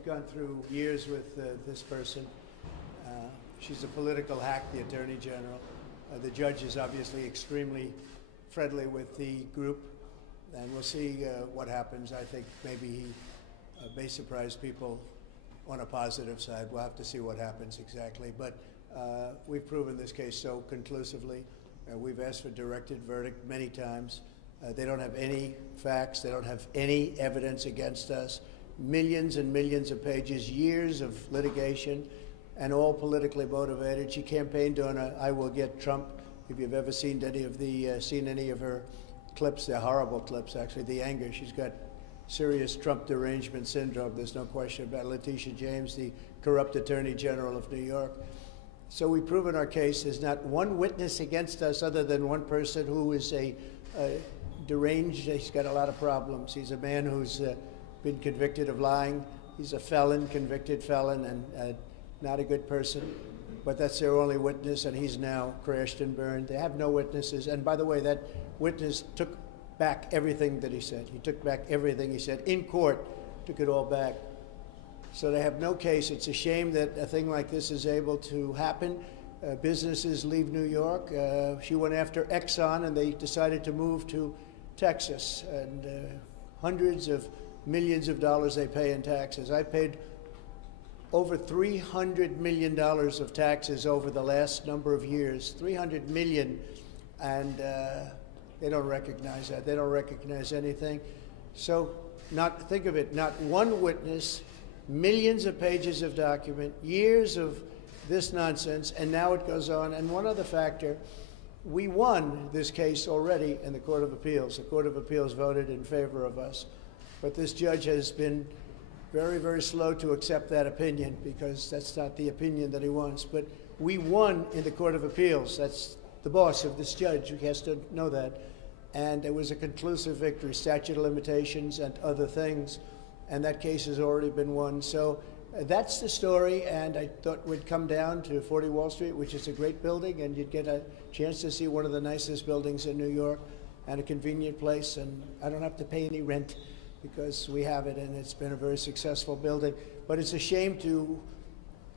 we've gone through years with this person. She's a political hack, the Attorney General. The judge is obviously extremely friendly with the group, and we'll see what happens. I think maybe he may surprise people on a positive side. We'll have to see what happens exactly. But we've proven this case so conclusively. We've asked for directed verdict many times. They don't have any facts. They don't have any evidence against us. Millions and millions of pages, years of litigation, and all politically motivated. She campaigned on a "I will get Trump." If you've ever seen any of her clips, they're horrible clips, actually. The anger, she's got serious Trump derangement syndrome. There's no question about it. Letitia James, the corrupt Attorney General of New York. So we've proven our case. There's not one witness against us other than one person who is a deranged. He's got a lot of problems. He's a man who's been convicted of lying. He's a felon, convicted felon, and not a good person. But that's their only witness, and he's now crashed and burned. They have no witnesses. And by the way, that witness took back everything that he said. He took back everything he said in court, took it all back. So they have no case. It's a shame that a thing like this is able to happen. Businesses leave New York. She went after Exxon, and they decided to move to Texas. And hundreds of millions of dollars they pay in taxes. I paid over $300 million of taxes over the last number of years, $300 million, and they don't recognize that. They don't recognize anything. So think of it, not one witness, millions of pages of document, years of this nonsense, and now it goes on. And one other factor, we won this case already in the Court of Appeals. The Court of Appeals voted in favor of us. But this judge has been very, very slow to accept that opinion because that's not the opinion that he wants. But we won in the Court of Appeals. That's the boss of this judge. He has to know that. And it was a conclusive victory, statute of limitations and other things. And that case has already been won. So that's the story. And I thought we'd come down to 40 Wall Street, which is a great building, and you'd get a chance to see one of the nicest buildings in New York and a convenient place. And I don't have to pay any rent, because we have it, and it's been a very successful building. But it's a shame to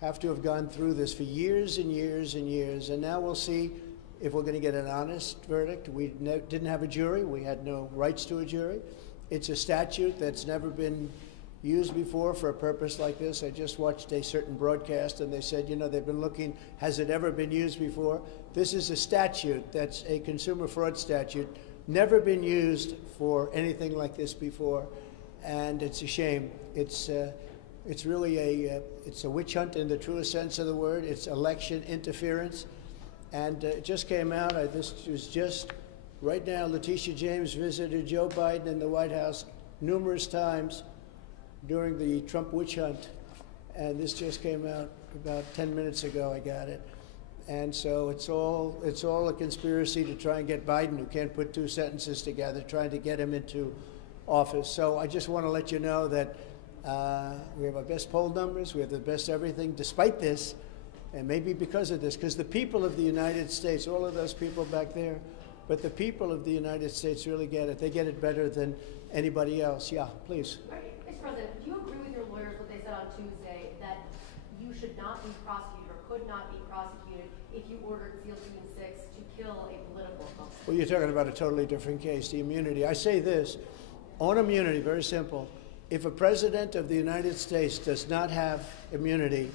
have gone through this for years and years and years. And now we'll see if we're going to get an honest verdict. We didn't have a jury. We had no rights to a jury. It's a statute that's never been used before for a purpose like this. I just watched a certain broadcast, and they said, they've been looking, has it ever been used before? This is a statute that's a consumer fraud statute, never been used for anything like this before, and it's a shame. It's really it's a witch hunt in the truest sense of the word. It's election interference, and it just came out. This was just right now. Letitia James visited Joe Biden in the White House numerous times during the Trump witch hunt, and this just came out about 10 minutes ago. I got it. And so it's all a conspiracy to try and get Biden, who can't put two sentences together, trying to get him into office. So I just want to let you know that we have our best poll numbers, we have the best everything, despite this, and maybe because of this, because the people of the United States, all of those people back there, but the people of the United States really get it. They get it better than anybody else. Yeah, please. Mr. President, do you agree with your lawyers what they said on Tuesday, that you should not be prosecuted or could not be prosecuted if you ordered SEAL Team 6 to kill a political opponent? Well, you're talking about a totally different case, the immunity. I say this, on immunity, very simple. If a president of the United States does not have immunity,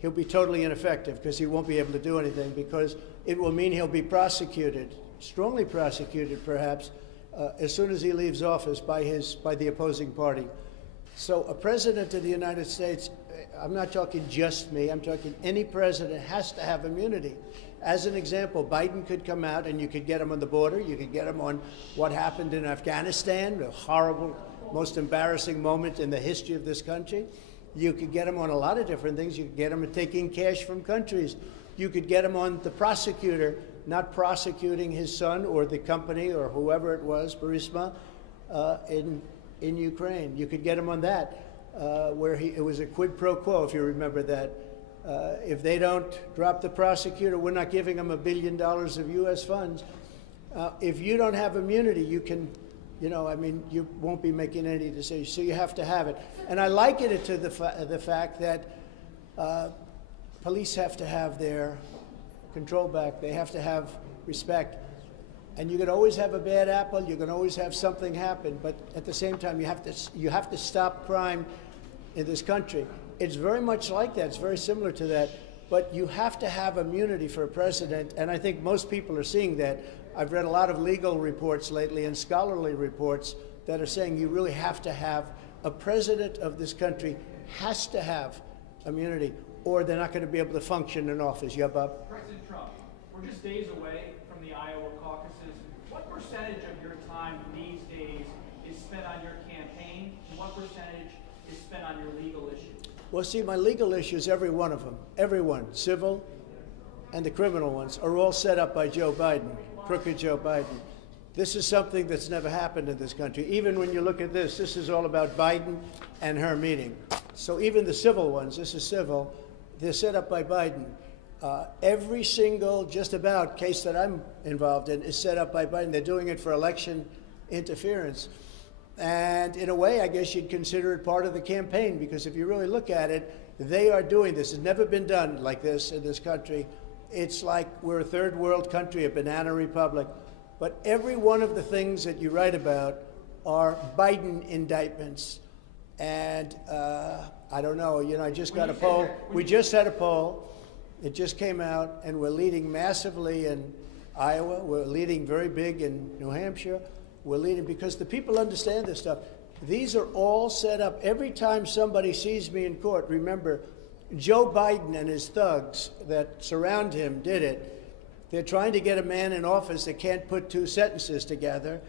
he'll be totally ineffective because he won't be able to do anything, because it will mean he'll be prosecuted, strongly prosecuted perhaps, as soon as he leaves office by the opposing party. So a president of the United States, I'm not talking just me, I'm talking any president, has to have immunity. As an example, Biden could come out and you could get him on the border, you could get him on what happened in Afghanistan, a horrible, most embarrassing moment in the history of this country. You could get him on a lot of different things. You could get him on taking cash from countries. You could get him on the prosecutor not prosecuting his son or the company or whoever it was, Burisma, in Ukraine. You could get him on that, where it was a quid pro quo, if you remember that. If they don't drop the prosecutor, we're not giving them $1 billion of U.S. funds. If you don't have immunity, you can You know, I mean, you won't be making any decisions, so you have to have it. And I liken it to the fact that police have to have their control back. They have to have respect. And you can always have a bad apple. You can always have something happen. But at the same time, you have to stop crime in this country. It's very much like that. It's very similar to that. But you have to have immunity for a president, and I think most people are seeing that. I've read a lot of legal reports lately and scholarly reports that are saying you really have to have a president of this country has to have immunity, or they're not going to be able to function in office. Yeah, Bob? President Trump, we're just days away from the Iowa caucuses. What percentage of your time these days is spent on your campaign, and what percentage is spent on your legal issues? Well, see, my legal issues, every one of them, everyone, civil and the criminal ones, are all set up by Joe Biden, crooked Joe Biden. This is something that's never happened in this country. Even when you look at this is all about Biden and her meeting. So even the civil ones, this is civil, they're set up by Biden. Every single, just about, case that I'm involved in is set up by Biden. They're doing it for election interference. And in a way, I guess you'd consider it part of the campaign, because if you really look at it, they are doing this. It's never been done like this in this country. It's like we're a third world country, a banana republic. But every one of the things that you write about are Biden indictments. And I don't know, you know, I just got a poll. We just had a poll. It just came out, and we're leading massively in Iowa. We're leading very big in New Hampshire. We're leading because the people understand this stuff. These are all set up. Every time somebody sees me in court, remember, Joe Biden and his thugs that surround him did it. They're trying to get a man in office that can't put two sentences together,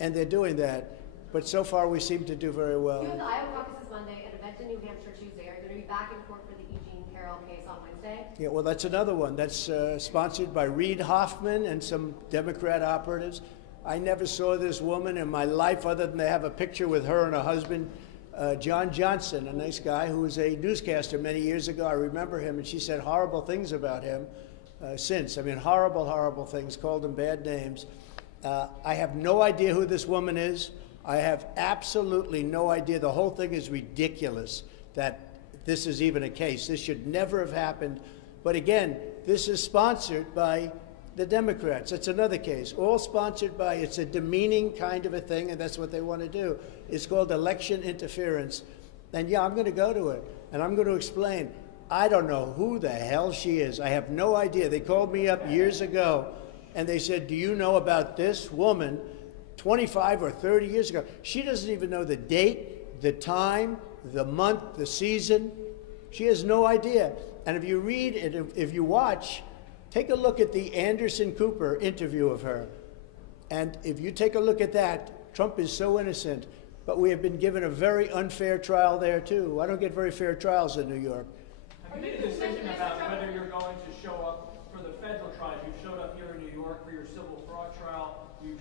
and they're doing that. But so far, we seem to do very well. You have the Iowa caucuses Monday, an event in New Hampshire Tuesday. Are you going to be back in court for the Eugene Carroll case on Wednesday? Yeah, well, that's another one. That's sponsored by Reid Hoffman and some Democrat operatives. I never saw this woman in my life other than they have a picture with her and her husband, John Johnson, a nice guy who was a newscaster many years ago. I remember him, and she said horrible things about him since. I mean, horrible, horrible things, called him bad names. I have no idea who this woman is. I have absolutely no idea. The whole thing is ridiculous that this is even a case. This should never have happened. But again, this is sponsored by the Democrats. It's another case, all sponsored by, it's a demeaning kind of a thing, and that's what they want to do. It's called election interference. And yeah, I'm going to go to it, and I'm going to explain. I don't know who the hell she is. I have no idea. They called me up years ago, and they said, do you know about this woman 25 or 30 years ago? She doesn't even know the date, the time, the month, the season. She has no idea. And if you read and if you watch, take a look at the Anderson Cooper interview of her. And if you take a look at that, Trump is so innocent, but we have been given a very unfair trial there, too. I don't get very fair trials in New York. Have you made a decision about whether you're going to show up for the federal trials? You showed up here in New York for your civil fraud trial. You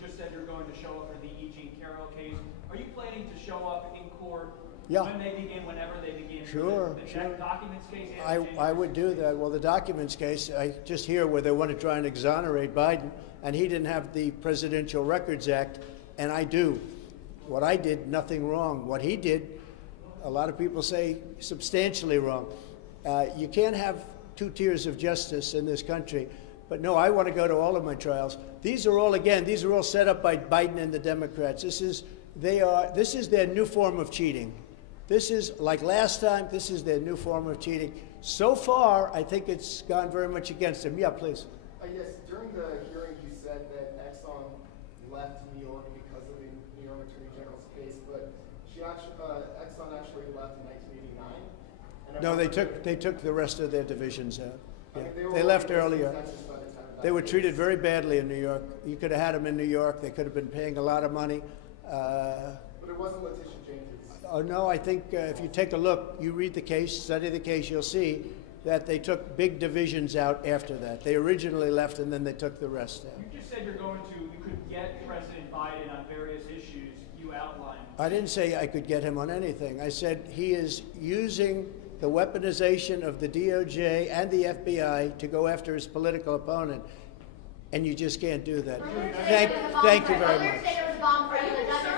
just said you're going to show up for the Eugene Carroll case. Are you planning to show up in court when they begin, whenever they begin? Sure, the documents case? I would do that. Well, the documents case, I just hear where they want to try and exonerate Biden, and he didn't have the Presidential Records Act, and I do. What I did, nothing wrong. What he did, a lot of people say substantially wrong. You can't have two tiers of justice in this country. But no, I want to go to all of my trials. These are all set up by Biden and the Democrats. This is their new form of cheating. This is, like last time, this is their new form of cheating. So far, I think it's gone very much against them. Yeah, please. Yes, during the hearing, you said that Exxon left New York because of the New York Attorney General's case, but Exxon actually left in 1989. No, they took the rest of their divisions out. Yeah. They left earlier. They were treated very badly in New York. You could have had them in New York. They could have been paying a lot of money. But it wasn't Letitia James's. Oh, no, I think if you take a look, you read the case, study the case, you'll see that they took big divisions out after that. They originally left, and then they took the rest out. You just said you could get President Biden on various issues you outlined. I didn't say I could get him on anything. I said he is using the weaponization of the DOJ and the FBI to go after his political opponent, and you just can't do that. Thank you very much. bomb for you, and that's